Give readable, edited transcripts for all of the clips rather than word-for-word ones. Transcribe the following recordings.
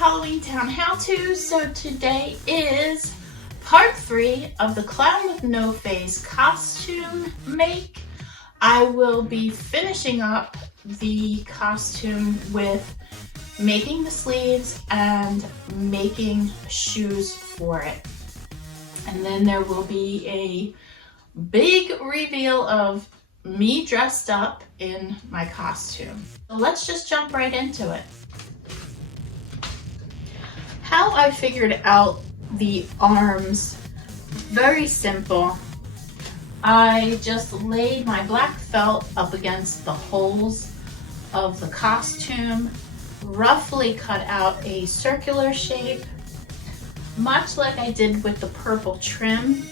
Halloween Town how-to. So today is part 3 of the clown with no face costume make. I will be finishing up the costume with making the sleeves and making shoes for it. And then there will be a big reveal of me dressed up in my costume. So let's just jump right into it. How I figured out the arms, very simple. I just laid my black felt up against the holes of the costume, roughly cut out a circular shape, much like I did with the purple trim.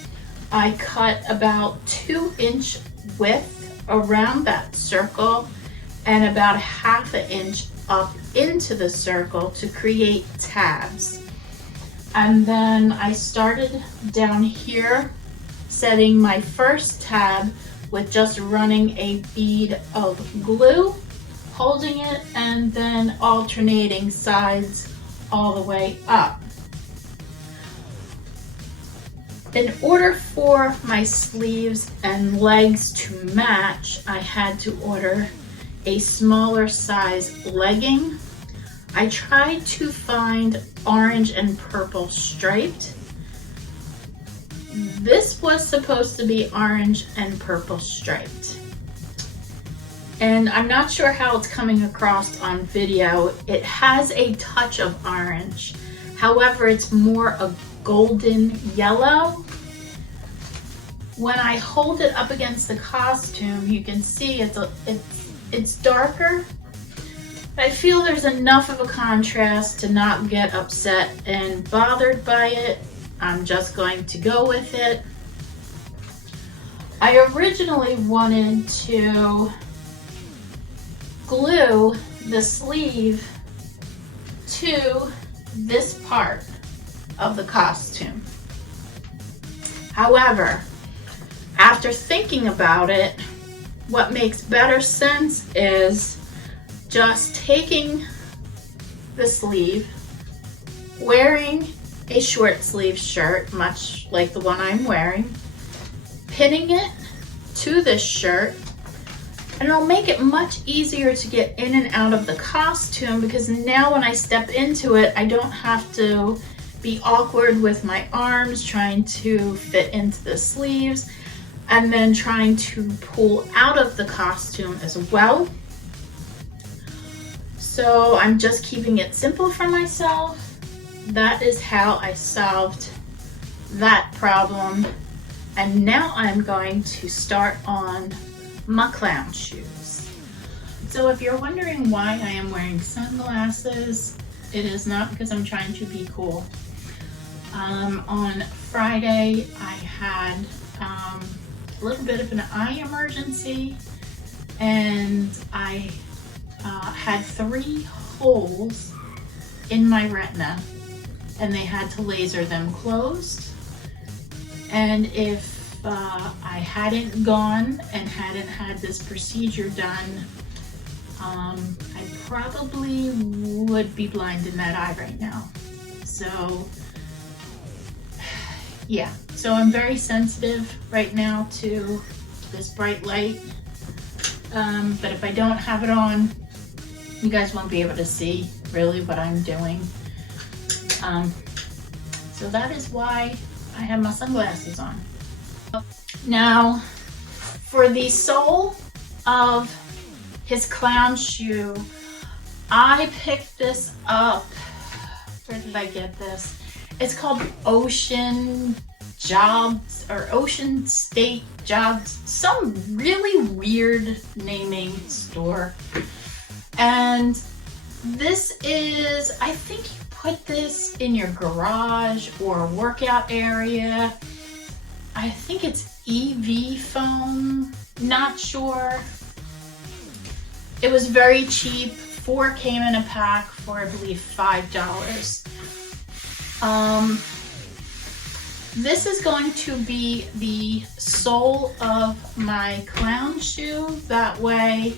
I cut about 2-inch width around that circle and about 1/2 inch up into the circle to create tabs. And then I started down here setting my first tab with just running a bead of glue, holding it, and then alternating sides all the way up. In order for my sleeves and legs to match, I had to order a smaller size legging. I tried to find orange and purple striped. This was supposed to be orange and purple striped. And I'm not sure how it's coming across on video. It has a touch of orange. However, it's more a golden yellow. When I hold it up against the costume, you can see it's darker. I feel there's enough of a contrast to not get upset and bothered by it. I'm just going to go with it. I originally wanted to glue the sleeve to this part of the costume. However, after thinking about it, what makes better sense is just taking the sleeve, wearing a short sleeve shirt, much like the one I'm wearing, pinning it to this shirt, and it'll make it much easier to get in and out of the costume because now when I step into it, I don't have to be awkward with my arms trying to fit into the sleeves and then trying to pull out of the costume as well. So I'm just keeping it simple for myself. That is how I solved that problem. And now I'm going to start on my clown shoes. So if you're wondering why I am wearing sunglasses, it is not because I'm trying to be cool. On Friday, I had a little bit of an eye emergency, and I had 3 holes in my retina, and they had to laser them closed. And if I hadn't gone and hadn't had this procedure done, I probably would be blind in that eye right now. So yeah, so I'm very sensitive right now to this bright light, but if I don't have it on, you guys won't be able to see really what I'm doing. So that is why I have my sunglasses on. Now, for the sole of his clown shoe, I picked this up. Where did I get this? It's called Ocean Jobs or Ocean State Jobs, some really weird naming store. And this is, I think you put this in your garage or workout area. I think it's EV foam, not sure. It was very cheap. 4 came in a pack for, I believe, $5. This is going to be the sole of my clown shoe. That way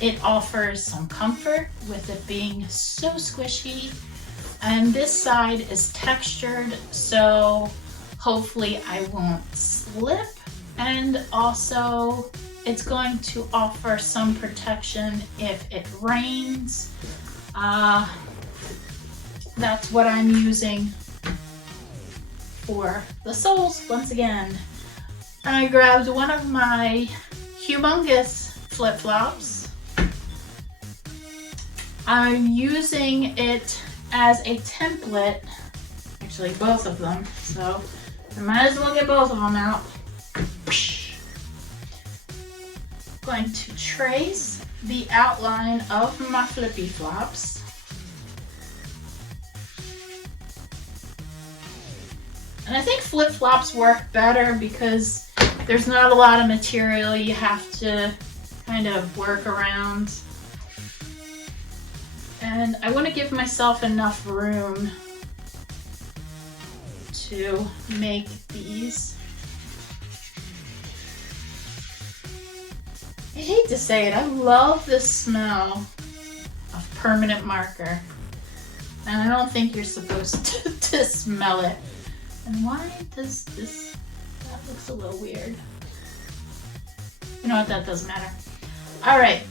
it offers some comfort with it being so squishy. And this side is textured, so hopefully I won't slip. And also it's going to offer some protection if it rains. That's what I'm using for the soles once again. I grabbed one of my humongous flip-flops. I'm using it as a template, actually both of them, so I might as well get both of them out. Going to trace the outline of my flippy flops. And I think flip flops work better because there's not a lot of material you have to kind of work around. And I want to give myself enough room to make these. I hate to say it, I love the smell of permanent marker. And I don't think you're supposed to smell it. And why does this, that looks a little weird. You know what, that doesn't matter. All right,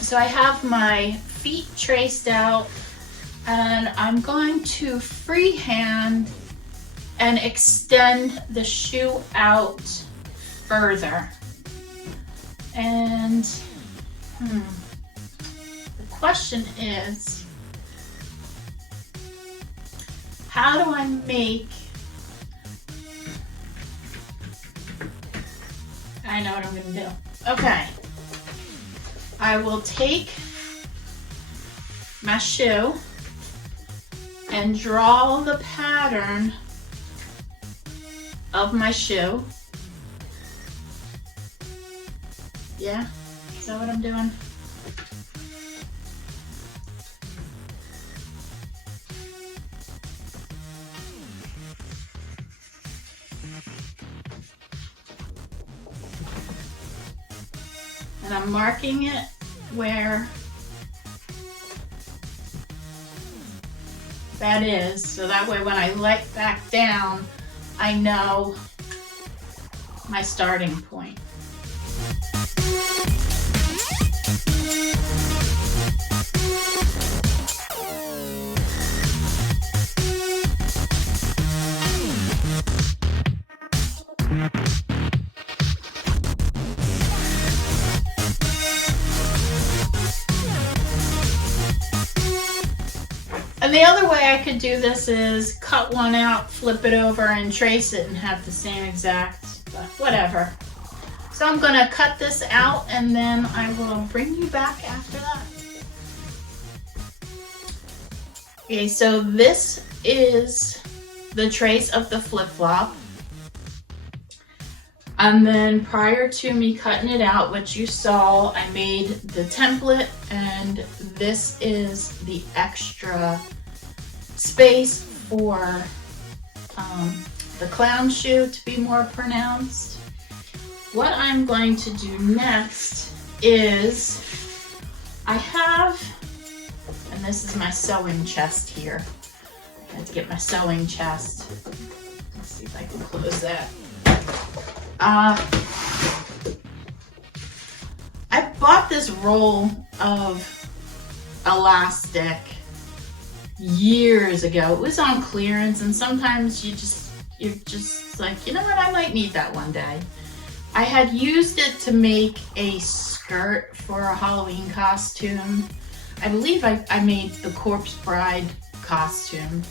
so I have my feet traced out and I'm going to freehand and extend the shoe out further. And the question is, how do I make, I know what I'm gonna do. Okay, I will take my shoe and draw the pattern of my shoe. Yeah, is that what I'm doing? And I'm marking it where that is, so that way when I let back down, I know my starting point. And the other way I could do this is cut one out, flip it over, and trace it and have the same exact, but whatever. So I'm gonna cut this out and then I will bring you back after that. Okay, so this is the trace of the flip-flop. And then prior to me cutting it out, which you saw, I made the template, and this is the extra space for the clown shoe to be more pronounced. What I'm going to do next is I have, and this is my sewing chest here. I have to get my sewing chest. Let's see if I can close that. I bought this roll of elastic years ago. It was on clearance, and sometimes you're just like, you know what, I might need that one day. I had used it to make a skirt for a Halloween costume. I believe I made the Corpse Bride costume.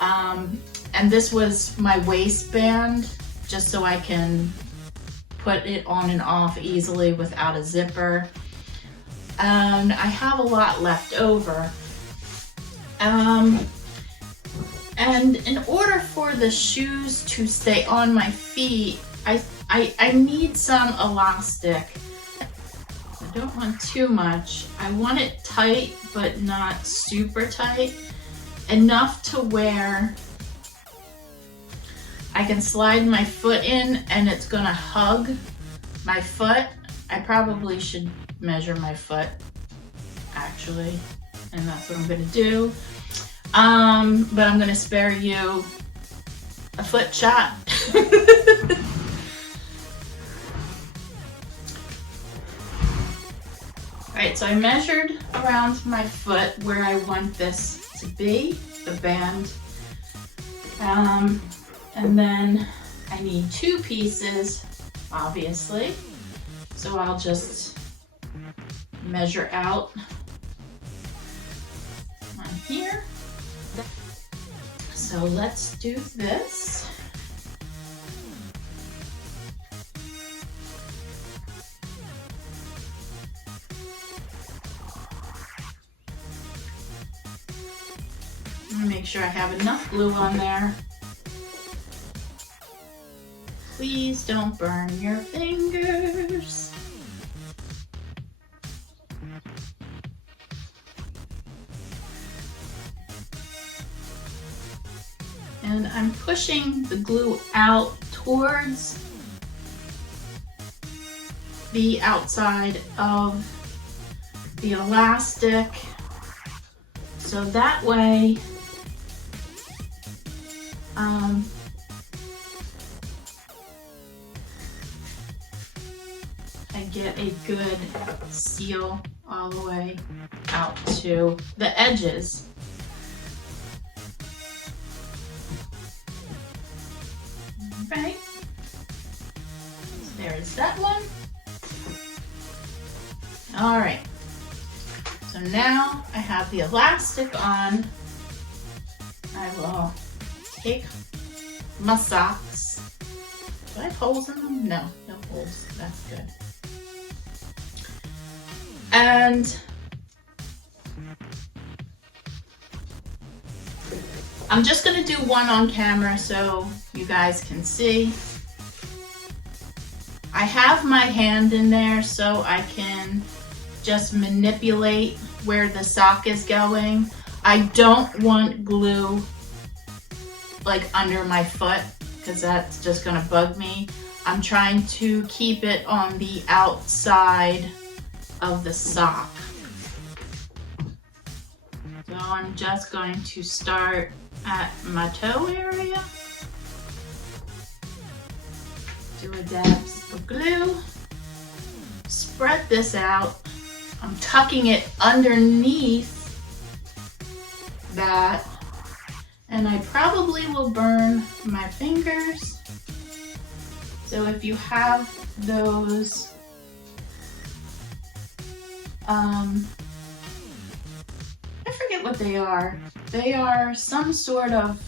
And this was my waistband, just so I can put it on and off easily without a zipper. And I have a lot left over. And in order for the shoes to stay on my feet, I need some elastic. I don't want too much. I want it tight, but not super tight. Enough to where I can slide my foot in and it's gonna hug my foot. I probably should measure my foot, actually, and that's what I'm gonna do. But I'm gonna spare you a foot shot. Alright, so I measured around my foot where I want this to be, the band. And then I need 2 pieces, obviously. So I'll just measure out on here. So let's do this. I'm gonna make sure I have enough glue on there. Please don't burn your fingers. And I'm pushing the glue out towards the outside of the elastic, so that way I get a good seal all the way out to the edges. Right, so there's that one. All right, so now I have the elastic on. I will take my socks. Do I have holes in them? No, no holes. That's good. And I'm just gonna do one on camera so you guys can see. I have my hand in there so I can just manipulate where the sock is going. I don't want glue like under my foot because that's just gonna bug me. I'm trying to keep it on the outside of the sock. So I'm just going to start at my toe area. Do a dab of glue. Spread this out. I'm tucking it underneath that, and I probably will burn my fingers. So if you have those I forget what they are. They are some sort of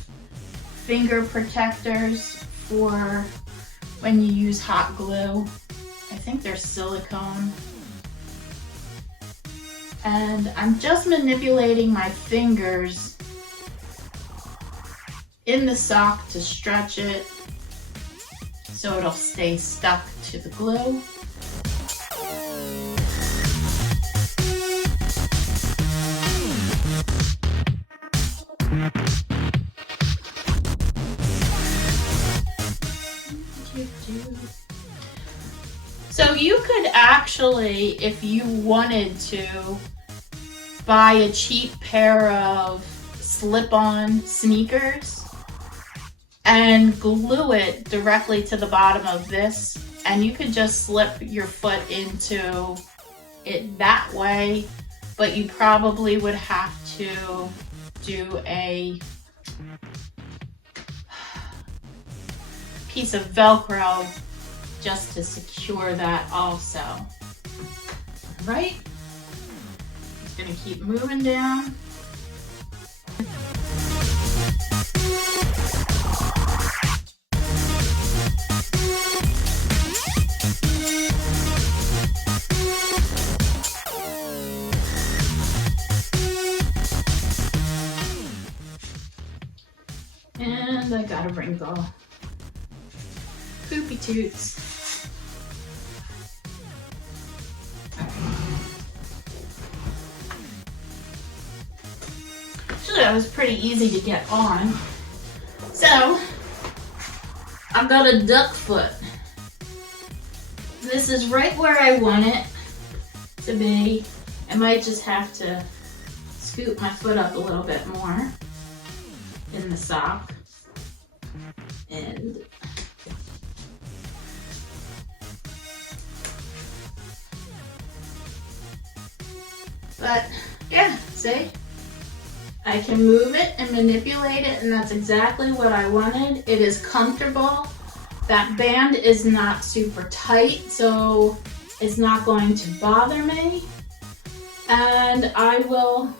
finger protectors for when you use hot glue. I think they're silicone. And I'm just manipulating my fingers in the sock to stretch it so it'll stay stuck to the glue. So you could actually, if you wanted to, buy a cheap pair of slip-on sneakers and glue it directly to the bottom of this, and you could just slip your foot into it that way, but you probably would have to do a piece of Velcro just to secure that also. All right, just gonna keep moving down. And I got a wrinkle. Poopy toots. Actually, that was pretty easy to get on. So, I've got a duck foot. This is right where I want it to be. I might just have to scoot my foot up a little bit more. in the sock. And but yeah, see? I can move it and manipulate it, and that's exactly what I wanted. It is comfortable. That band is not super tight, so it's not going to bother me. And I will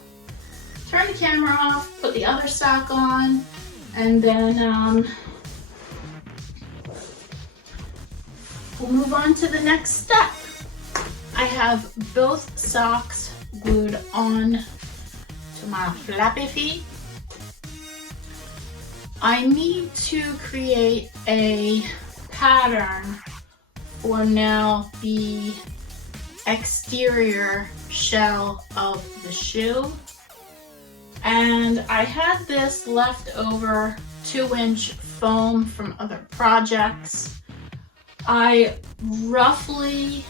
turn the camera off, put the other sock on, and then we'll move on to the next step. I have both socks glued on to my flappy feet. I need to create a pattern for now the exterior shell of the shoe. And I had this leftover 2-inch foam from other projects. I roughly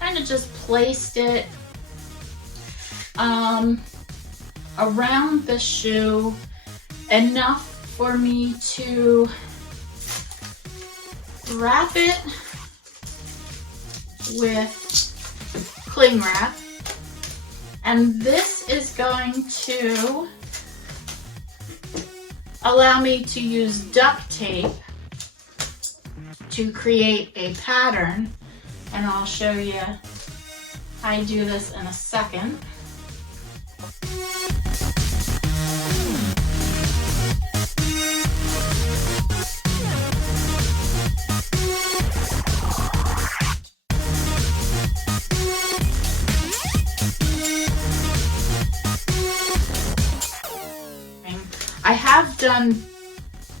kind of just placed it around the shoe, enough for me to wrap it with cling wrap. And this is going to allow me to use duct tape to create a pattern. And I'll show you how I do this in a second. I have done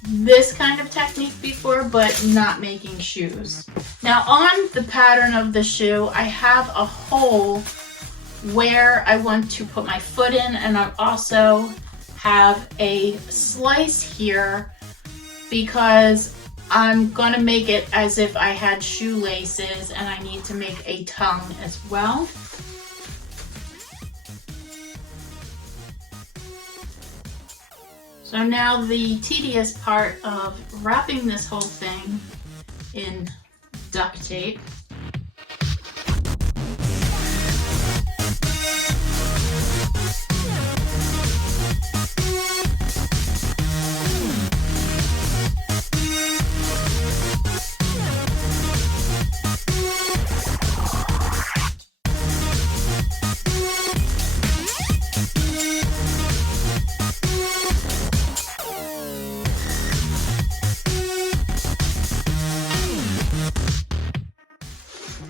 this kind of technique before, but not making shoes. Now on the pattern of the shoe, I have a hole where I want to put my foot in, and I also have a slice here because I'm gonna make it as if I had shoelaces, and I need to make a tongue as well. So now the tedious part of wrapping this whole thing in duct tape.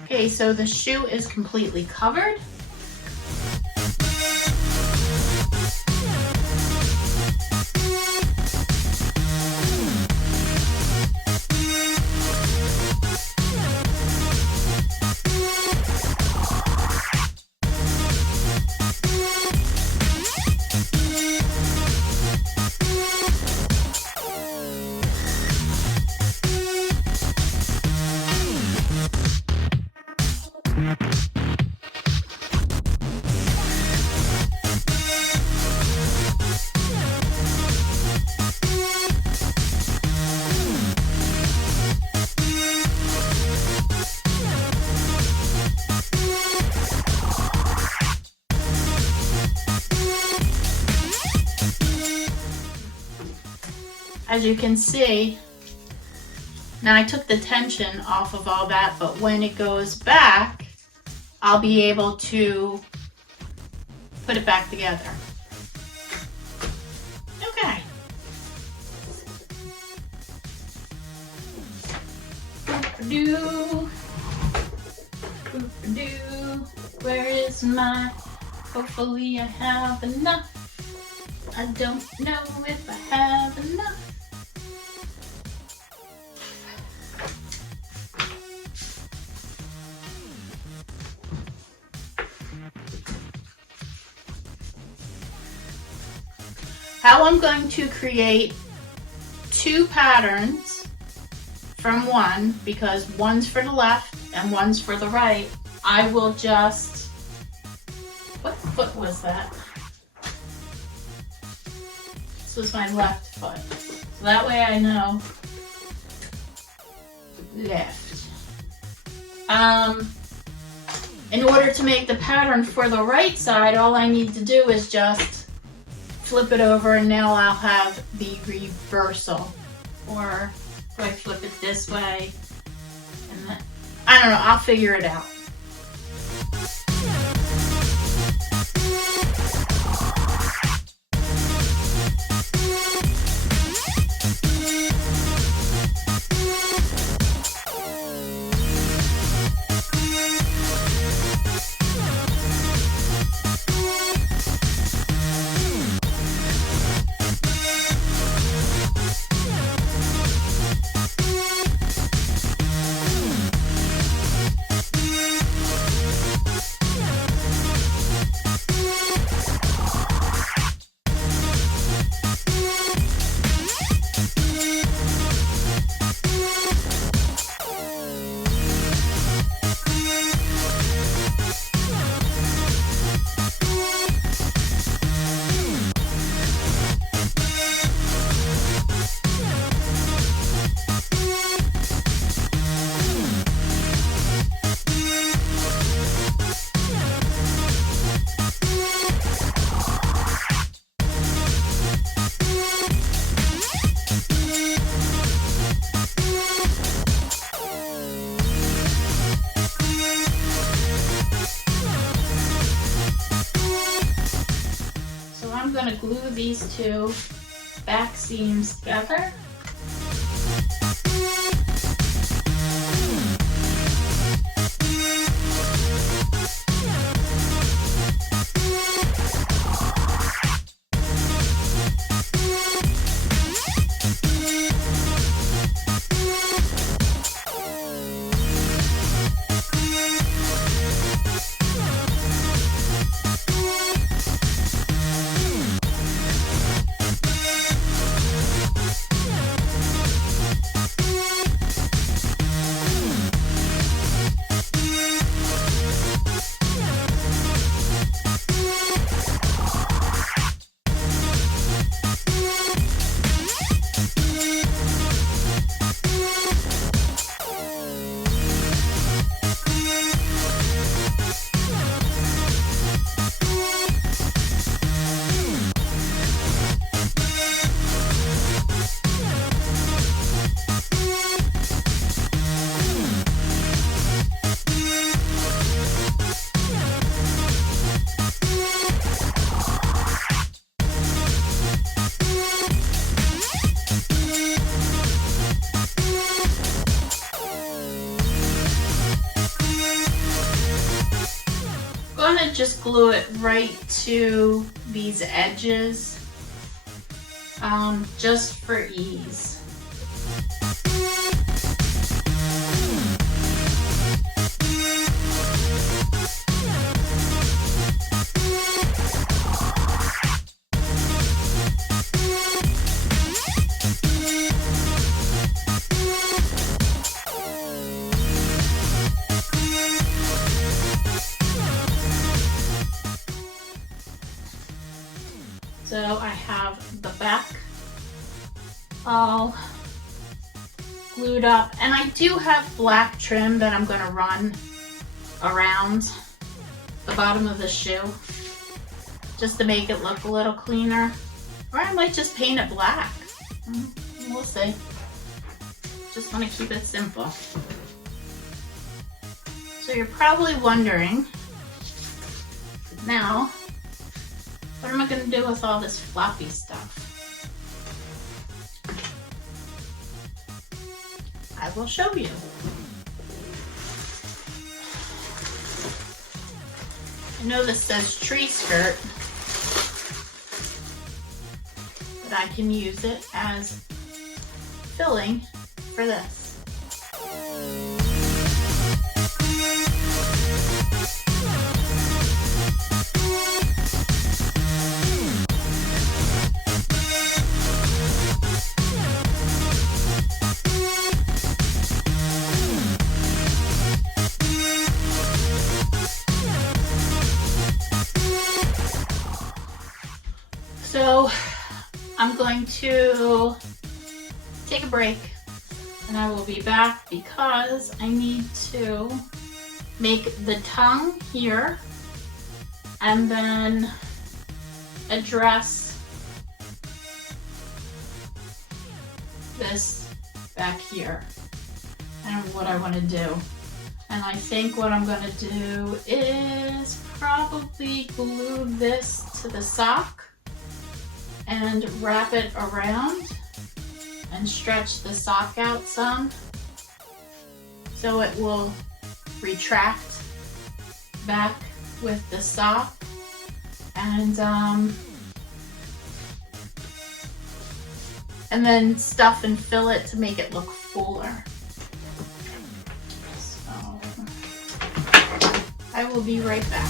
Okay, so the shoe is completely covered. As you can see, now I took the tension off of all that, but when it goes back, I'll be able to put it back together. Okay. Boop-a-doo. Boop-a-doo. Where is my, hopefully I have enough. I don't know if I have enough. How I'm going to create two patterns from one, because one's for the left and one's for the right, I will just, what foot was that? This was my left foot. So that way I know left. In order to make the pattern for the right side, all I need to do is just flip it over, and now I'll have the reversal. Or do I flip it this way? And then, I don't know, I'll figure it out. I'm going to glue these two back seams together. I'm going to just glue it right to these edges, just for ease. So I have the back all glued up, and I do have black trim that I'm going to run around the bottom of the shoe just to make it look a little cleaner, or I might just paint it black. We'll see. Just want to keep it simple. So you're probably wondering now, what am I going to do with all this floppy stuff? I will show you. I know this says tree skirt, but I can use it as filling for this. So I'm going to take a break and I will be back because I need to make the tongue here and then address this back here and what I want to do. And I think what I'm going to do is probably glue this to the sock and wrap it around and stretch the sock out some so it will retract back with the sock, and then stuff and fill it to make it look fuller. So I will be right back.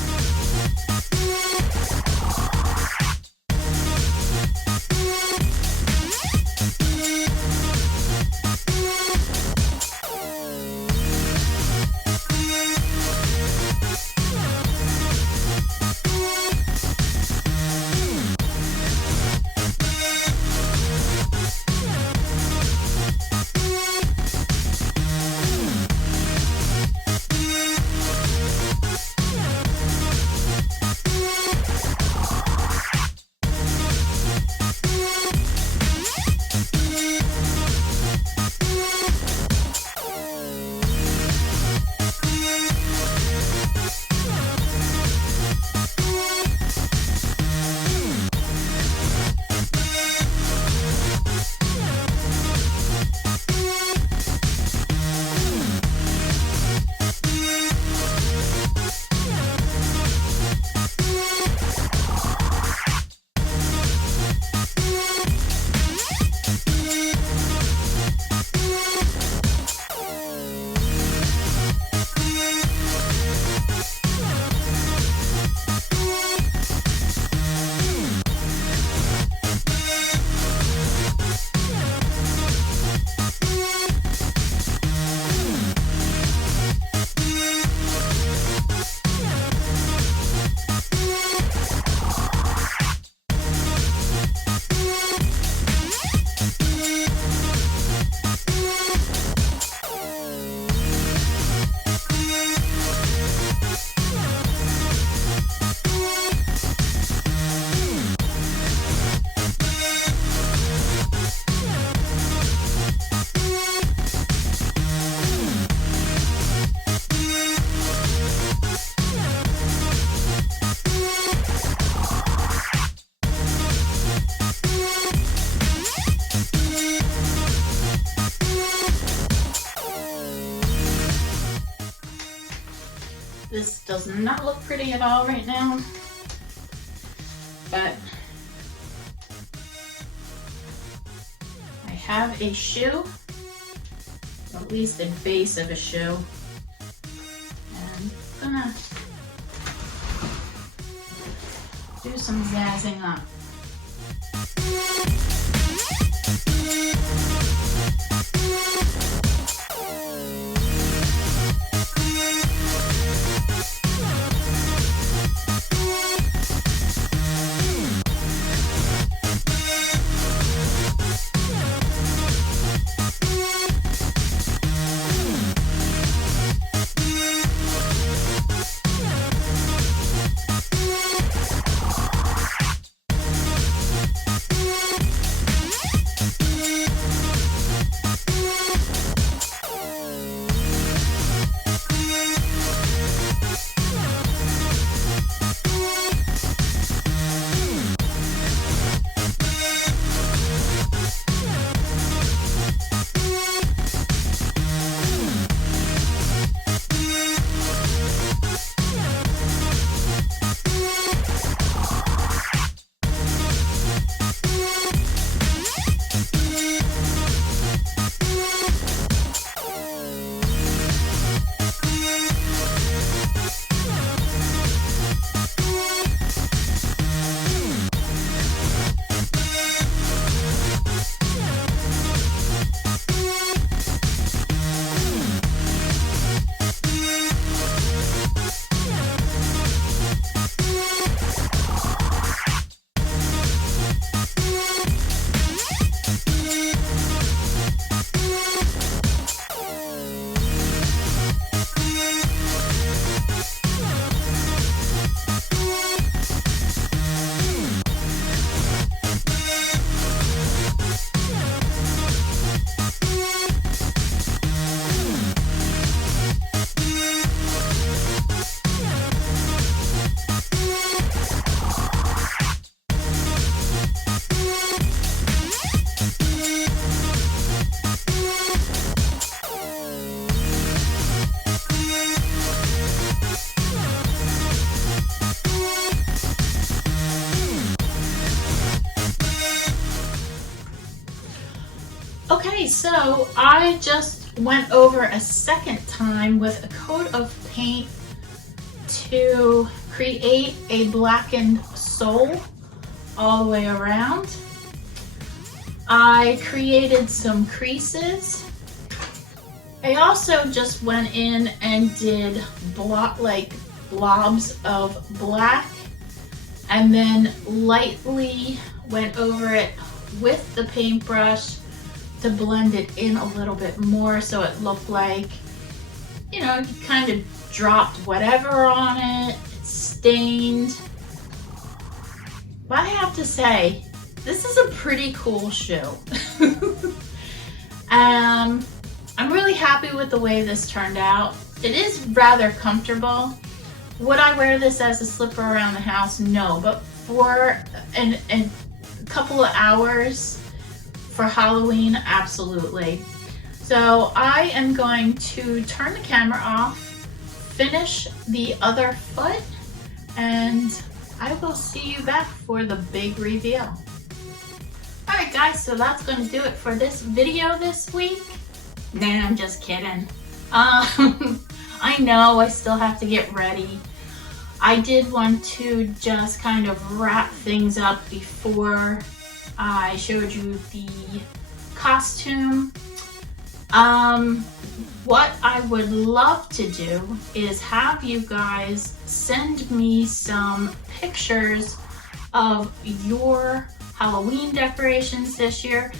This does not look pretty at all right now, but I have a shoe, or at least a base of a shoe, and I'm gonna do some zazzing up. so I just went over a second time with a coat of paint to create a blackened sole all the way around. I created some creases. I also just went in and did blobs of black, and then lightly went over it with the paintbrush to blend it in a little bit more so it looked like, you know, you kind of dropped whatever on it, it's stained. But I have to say, this is a pretty cool shoe. I'm really happy with the way this turned out. It is rather comfortable. Would I wear this as a slipper around the house? No, but for a couple of hours for Halloween, absolutely. So I am going to turn the camera off, finish the other foot, and I will see you back for the big reveal. Alright guys, so that's going to do it for this video this week. Nah, I'm just kidding. I know I still have to get ready. I did want to just kind of wrap things up before I showed you the costume. What I would love to do is have you guys send me some pictures of your Halloween decorations this year.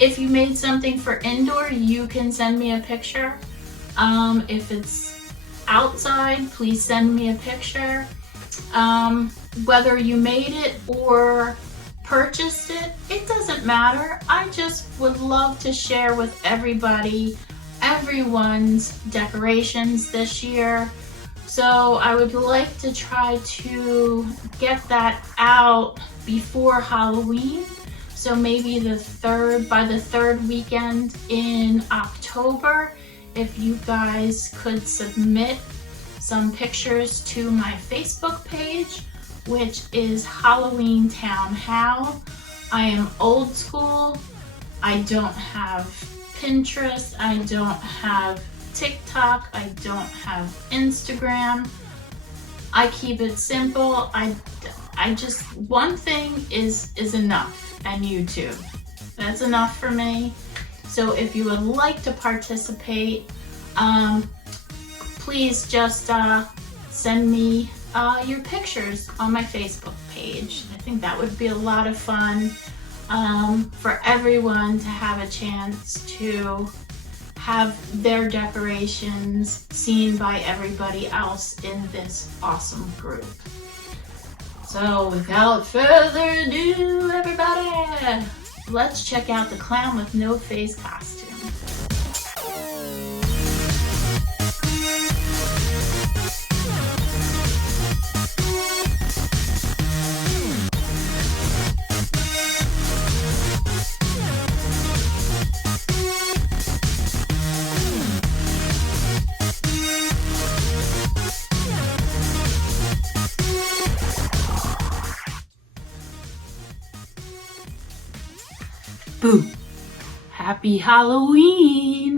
If you made something for indoor, you can send me a picture. If it's outside, please send me a picture. Whether you made it or purchased it, it doesn't matter. I just would love to share with everybody everyone's decorations this year. So I would like to try to get that out before Halloween. So maybe by the third weekend in October, if you guys could submit some pictures to my Facebook page, which is Halloween Town How. I am old school. I don't have Pinterest. I don't have TikTok. I don't have Instagram. I keep it simple. I just, one thing is enough, and YouTube. That's enough for me. So if you would like to participate, please just send me your pictures on my Facebook page. I think that would be a lot of fun for everyone to have a chance to have their decorations seen by everybody else in this awesome group. So without further ado, everybody, let's check out the clown with no face costume. Boo! Happy Halloween!